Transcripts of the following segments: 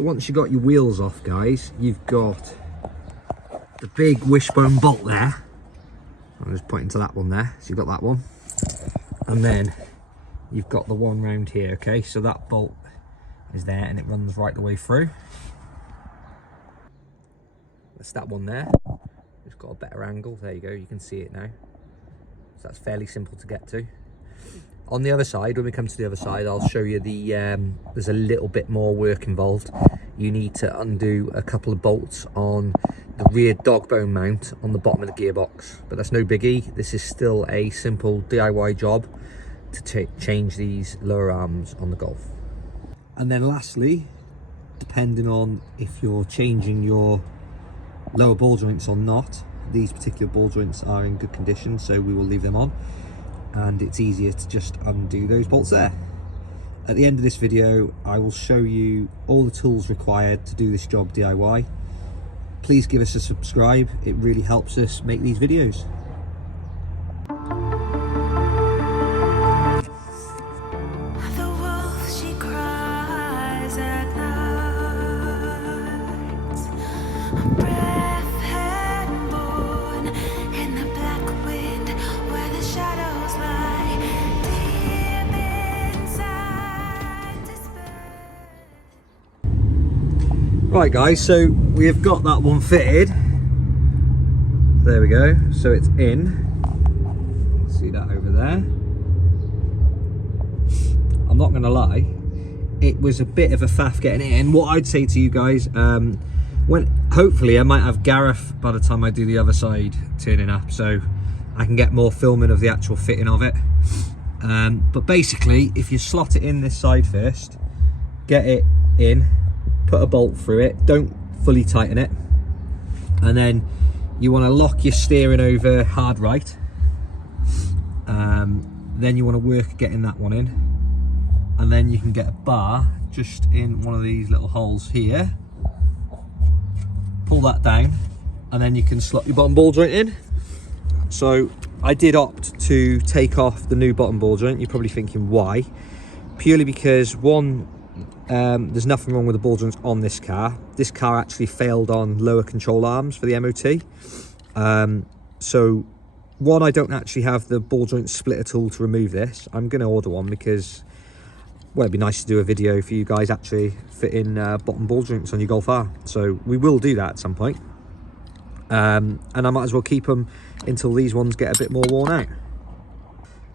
So once you've got your wheels off, guys, you've got the big wishbone bolt there. I'm just pointing to that one there. So you've got that one. And then you've got the one round here, okay? So that bolt is there and it runs right the way through. That's that one there. It's got a better angle. There you go, you can see it now. So that's fairly simple to get to. On the other side, when we come to the other side, I'll show you the, there's a little bit more work involved. You need to undo a couple of bolts on the rear dog bone mount on the bottom of the gearbox. But that's no biggie. This is still a simple DIY job to change these lower arms on the Golf. And then lastly, depending on if you're changing your lower ball joints or not, these particular ball joints are in good condition, so we will leave them on. And it's easier to just undo those bolts there. At the end of this video, I will show you all the tools required to do this job DIY. Please give us a subscribe, it really helps us make these videos. Right guys, so we have got that one fitted. There we go, so it's in. See that over there? I'm not gonna lie, it was a bit of a faff getting it in. What I'd say to you guys, hopefully I might have Gareth by the time I do the other side turning up, so I can get more filming of the actual fitting of it. But basically, if you slot it in this side first, get it in, put a bolt through it, don't fully tighten it, and then you want to lock your steering over hard right. Then you want to work getting that one in, and then you can get a bar just in one of these little holes here, pull that down, and then you can slot your bottom ball joint in. So I did opt to take off the new bottom ball joint. You're probably thinking why? Purely because one, there's nothing wrong with the ball joints on this car. This car actually failed on lower control arms for the MOT. So one, I don't actually have the ball joint splitter tool to remove this. I'm going to order one because, well, it'd be nice to do a video for you guys actually fitting bottom ball joints on your Golf R. So we will do that at some point. And I might as well keep them until these ones get a bit more worn out.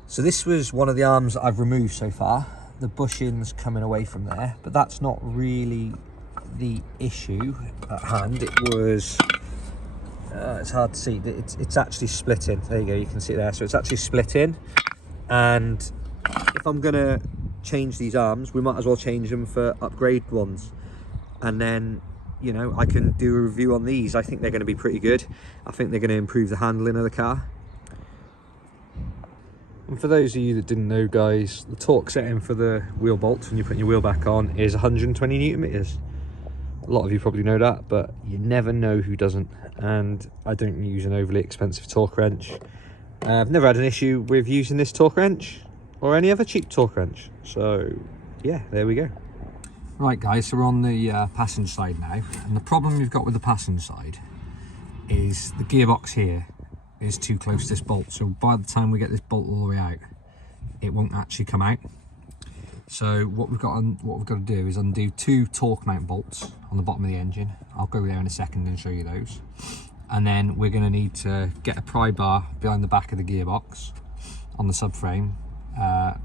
So this was one of the arms that I've removed so far. The bushing's coming away from there, but that's not really the issue at hand. It was, it's hard to see, it's actually splitting. There you go, you can see it there. So it's actually splitting, and if I'm gonna change these arms, we might as well change them for upgrade ones, and then, you know, I can do a review on these. I think they're going to be pretty good. I think they're going to improve the handling of the car. And for those of you that didn't know, guys, the torque setting for the wheel bolts when you're putting your wheel back on is 120 Newton meters. A lot of you probably know that, but you never know who doesn't. And I don't use an overly expensive torque wrench. I've never had an issue with using this torque wrench or any other cheap torque wrench. So yeah, there we go. Right guys, so we're on the passenger side now, and the problem you've got with the passenger side is the gearbox here is too close to this bolt. So by the time we get this bolt all the way out, it won't actually come out. So what we've got to do is undo two torque mount bolts on the bottom of the engine. I'll go there in a second and show you those. And then we're going to need to get a pry bar behind the back of the gearbox on the subframe,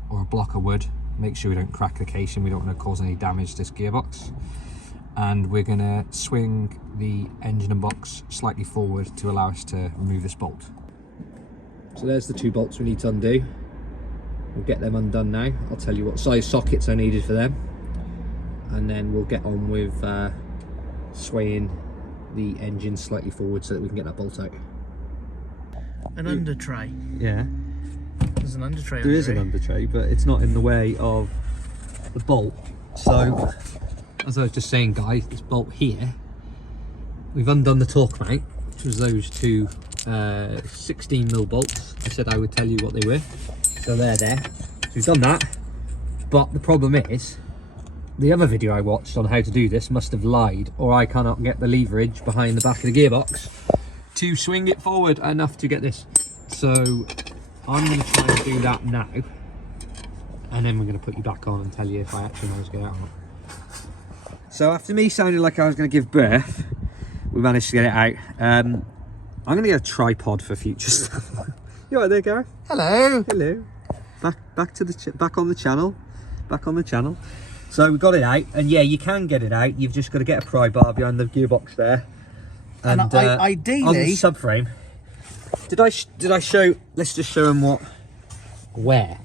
or a block of wood. Make sure we don't crack the casing, we don't want to cause any damage to this gearbox. And we're going to swing the engine and box slightly forward to allow us to remove this bolt. So there's the two bolts we need to undo. We'll get them undone now. I'll tell you what size sockets I needed for them. And then we'll get on with swaying the engine slightly forward so that we can get that bolt out. An under tray. Yeah. There's an under tray. There is an under tray, but it's not in the way of the bolt. So, as I was just saying, guys, this bolt here, we've undone the torque mount, which was those two 16mm bolts. I said I would tell you what they were. So they're there. So we've done that. But the problem is, the other video I watched on how to do this must have lied, or I cannot get the leverage behind the back of the gearbox to swing it forward enough to get this. So I'm going to try and do that now, and then we're going to put you back on and tell you if I actually managed to get it out or not. So after me sounding like I was going to give birth, we managed to get it out. I'm going to get a tripod for future stuff. You all right there, Gareth? Hello. Hello. Back on the channel. Back on the channel. So we got it out, and yeah, you can get it out. You've just got to get a pry bar behind the gearbox there, and ideally on the subframe. Did I show? Let's just show them where.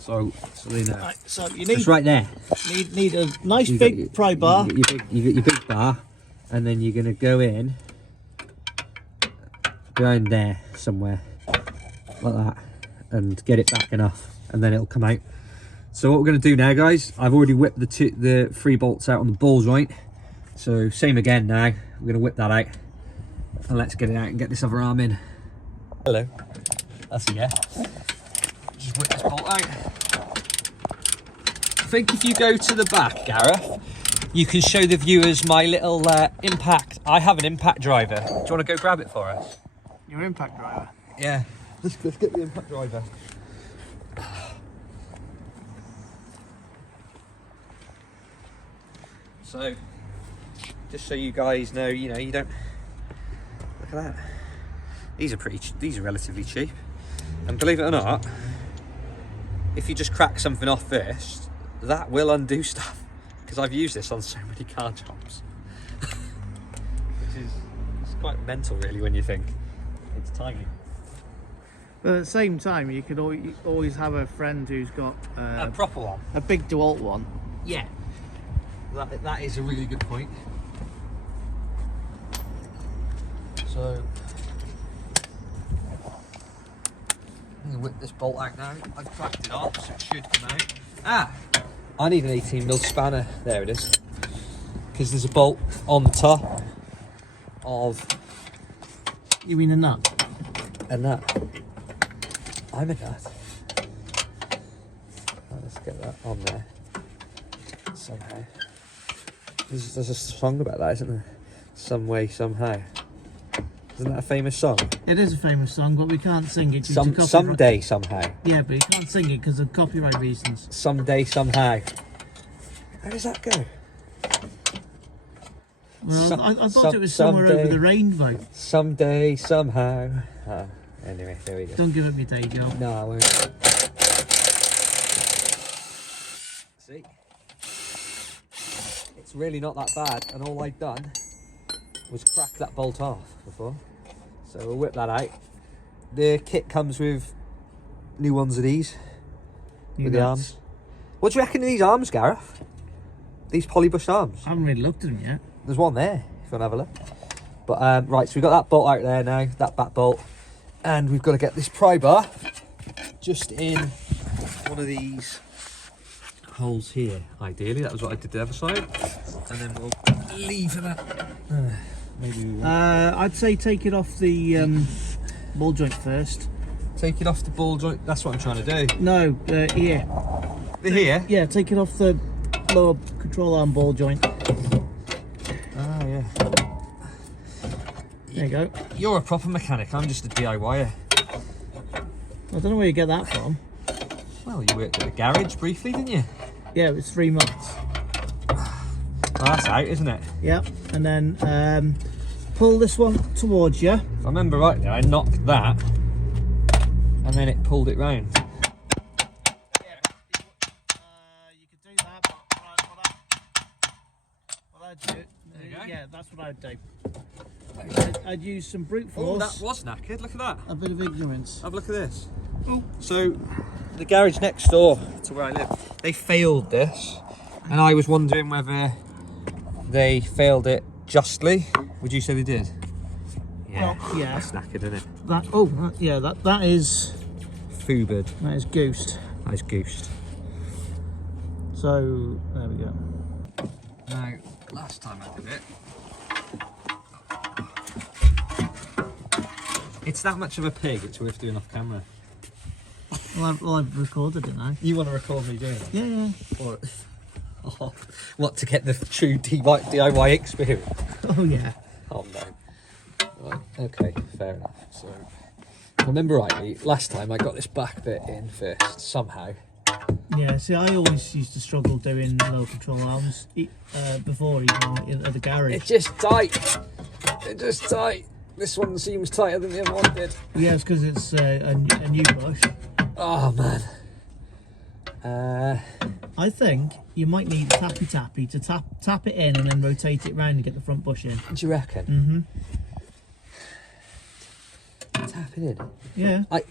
So they know. Right, so you need it's right there. Need a nice big pry bar. You get your big bar, and then you're gonna go in behind there somewhere like that, and get it back enough, and then it'll come out. So what we're going to do now, guys, I've already whipped the 3 bolts out on the ball joint. So same again now, we're going to whip that out. And let's get it out and get this other arm in. Hello. That's a yeah. Just whip this bolt out. I think if you go to the back, Gareth, you can show the viewers my little impact. I have an impact driver. Do you want to go grab it for us? Your impact driver? Yeah. Let's get the impact driver. So, just so you guys know, you don't look at that. These are relatively cheap, and believe it or not, if you just crack something off first, that will undo stuff. Because I've used this on so many car jobs, it's quite mental, really, when you think it's tiny. But at the same time, you could always have a friend who's got A proper one. a big DeWalt one. Yeah. That is a really good point. So I'm going to whip this bolt out now. I've cracked it off, so it should come out. I need an 18mm spanner. There it is. Because there's a bolt on the top of You mean a nut? a nut. I'm a nut. Let's get that on there somehow. There's a song about that, isn't there? Some way, somehow. Isn't that a famous song? It is a famous song, but we can't sing it due to copyright. Someday, somehow. Yeah, but you can't sing it because of copyright reasons. Someday, somehow. How does that go? Well, I thought it was somewhere over the rainbow. Someday, somehow. Oh, anyway, there we go. Don't give up your day job. No, I won't. See? It's really not that bad, and all I'd done was crack that bolt off before. So we'll whip that out. The kit comes with new ones of these, with the arms. What do you reckon of these arms, Gareth? These polybushed arms? I haven't really looked at them yet. There's one there, if you want to have a look. But right, so we've got that bolt out there now, that back bolt, and we've got to get this pry bar just in one of these holes here. Ideally, that was what I did the other side, and then we'll leave that. Maybe we won't. I'd say take it off the ball joint first. Take it off the ball joint. That's what I'm trying to do. No, here. The here? Yeah, take it off the lower control arm ball joint. Ah, yeah. There you go. You're a proper mechanic. I'm just a DIYer. I don't know where you get that from. Well, you worked at a garage briefly, didn't you? Yeah, it was 3 months. Well, that's out, isn't it? Yep, and then pull this one towards you. If I remember rightly, I knocked that, and then it pulled it round. Yeah, you could do that, but what I'd do, There you go. yeah, that's what I'd do. I'd use some brute Oh, force. that was knackered. Look at that. A bit of ignorance. Have a look at this. Oh. So, the garage next door to where I live, they failed this, and I was wondering whether they failed it justly. Would you say they did? Yeah. Well, yeah. That's knackered, isn't it? Yeah, that is Foobered. that is goosed. That is goosed. So there we go. Now, last time I did it, it's that much of a pig, it's worth doing off camera. Well, I've recorded it now. You want to record me doing it? Yeah, yeah. Or, oh, What, to get the true DIY experience? Oh yeah. Oh no. Right, okay, fair enough. So, if I remember rightly, last time I got this back bit in first, somehow. Yeah, see, I always used to struggle doing low control arms before even at the garage. It's just tight. It's just tight. This one seems tighter than the other one did. Yeah, it's because it's a new bush. Oh man. I think you might need a tappy to tap it in and then rotate it round and get the front bush in. Do you reckon? Tap it in. Yeah. I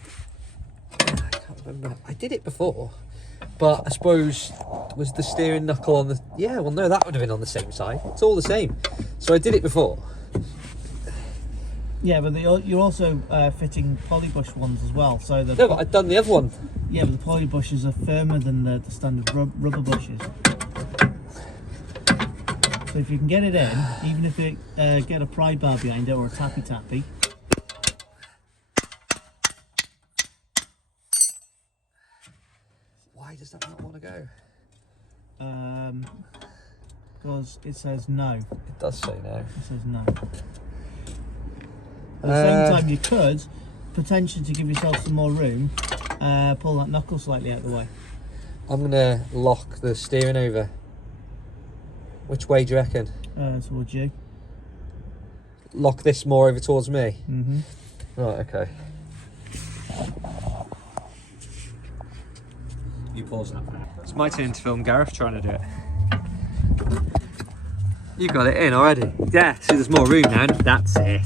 can't remember. I did it before, but I suppose was the steering knuckle on the? Yeah, well no, that would have been on the same side. It's all the same. So I did it before. Yeah, but you're also fitting polybush ones as well. So No, but I'd done the other one. Yeah, but the polybushes are firmer than the standard rubber bushes. So if you can get it in, even if you get a pry bar behind it or a tappy. Why does that not want to go? Because it says no. It does say no. It says no. At the same time, you could, potentially to give yourself some more room, pull that knuckle slightly out of the way. I'm going to lock the steering over. Which way do you reckon? Towards you. Lock this more over towards me? Mm-hmm. Right, okay. You pause that. It's my turn to film Gareth trying to do it. You got it in already. Yeah, see there's more room now. That's it.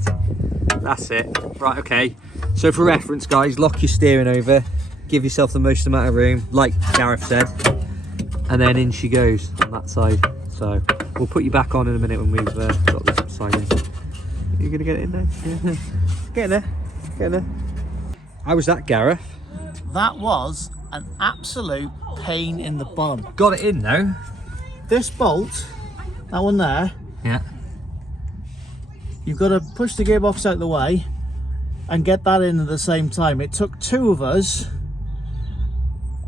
That's it. Right, okay. So for reference, guys, lock your steering over. Give yourself the most amount of room, like Gareth said. And then in she goes on that side. So we'll put you back on in a minute when we've got this side in. You're going to get it in there? Yeah. Get in there. Get in there. How was that, Gareth? That was an absolute pain in the bum. Got it in though. This bolt, that one there, Yeah. you've got to push the gearbox out of the way and get that in at the same time. It took two of us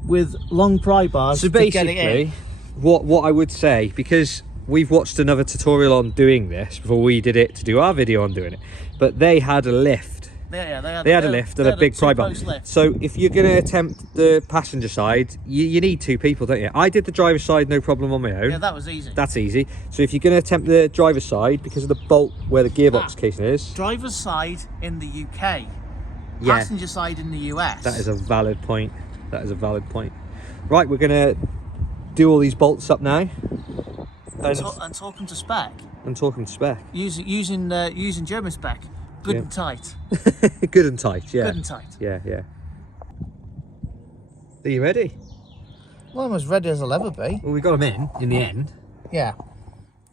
with long pry bars So to get it in. basically, what I would say, because we've watched another tutorial on doing this before we did it to do our video on doing it, but they had a lift. They had a lift and a big pry bar. So if you're going to attempt the passenger side, you need two people, don't you? I did the driver's side no problem on my own. Yeah, that was easy. That's easy. So if you're going to attempt the driver's side, because of the bolt where the gearbox casing is. Driver's side in the UK. Yeah. Passenger side in the US. That is a valid point. That is a valid point. Right, we're going to do all these bolts up now. And talking to spec. And talking to spec. Using German spec. Good and tight. Good and tight, yeah. Good and tight. Yeah, yeah. Are you ready? Well, I'm as ready as I'll ever be. Well, we got them in the end. Yeah,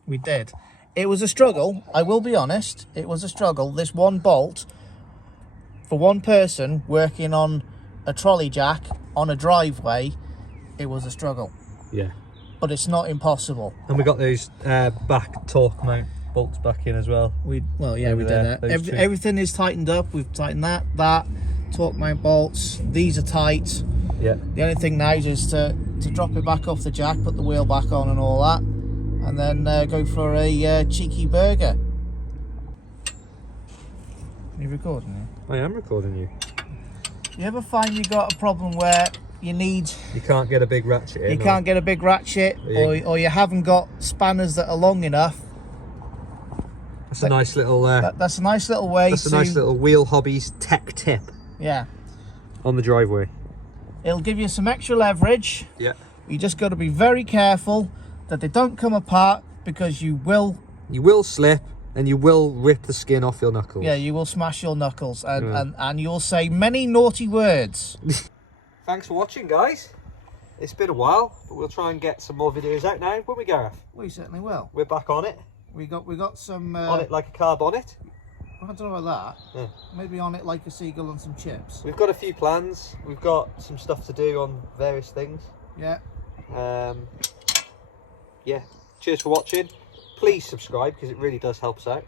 we did. It was a struggle, I will be honest. It was a struggle. This one bolt, for one person working on a trolley jack on a driveway, it was a struggle. Yeah. But it's not impossible. And we got those back torque mount bolts back in as well. We Over did there, that. Everything is tightened up. We've tightened that, torque mount bolts. These are tight. Yeah. The only thing now is to drop it back off the jack, put the wheel back on and all that, and then go for a cheeky burger. Are you recording now? I am recording you. You ever find you got a problem where you can't get a big ratchet in? You can't get a big ratchet, or you haven't got spanners that are long enough? That's a nice little. That's a nice little way. That's a nice little Wheel Hobbies tech tip. Yeah. On the driveway. It'll give you some extra leverage. Yeah. You just got to be very careful that they don't come apart, because you will. You will slip and you will rip the skin off your knuckles. Yeah, you will smash your knuckles and you'll say many naughty words. Thanks for watching, guys. It's been a while, but we'll try and get some more videos out now, won't we, Gareth? We certainly will. We're back on it. We got some on it like a carb on it. I don't know about that. Yeah. Maybe on it like a seagull and some chips. We've got a few plans. We've got some stuff to do on various things. Yeah. Yeah. Cheers for watching. Please subscribe, because it really does help us out.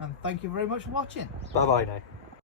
And thank you very much for watching. Bye bye now.